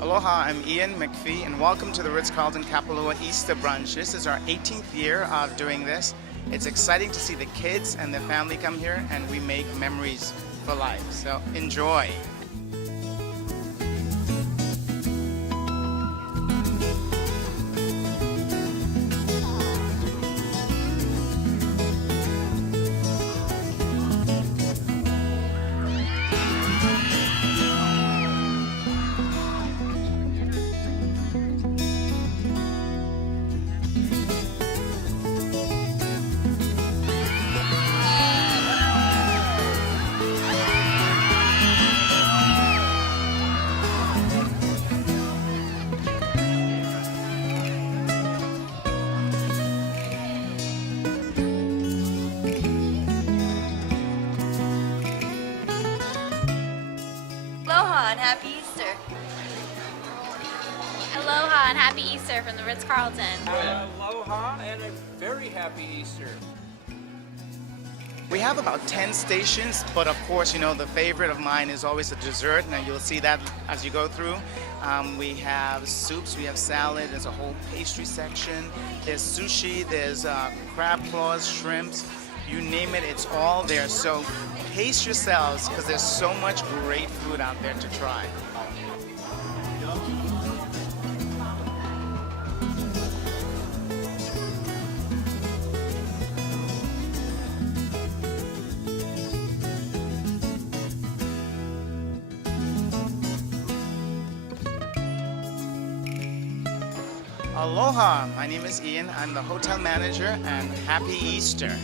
Aloha, I'm Ian McPhee, and welcome to the Ritz Carlton Kapalua Easter Brunch. This is our 18th year of doing this. It's exciting to see the kids and their family come here, and we make memories for life. So enjoy. Aloha and Happy Easter. Aloha and Happy Easter from the Ritz Carlton. Aloha and a very happy Easter. We have about 10 stations, but of course, you know, the favorite of mine is always a dessert. Now you'll see that as you go through. We have soups, we have salad, there's a whole pastry section, there's sushi, there's crab claws, shrimps, you name it, it's all there. So pace yourselves because there's so much great food out there to try. Aloha, my name is Ian. I'm the hotel manager and Happy Easter.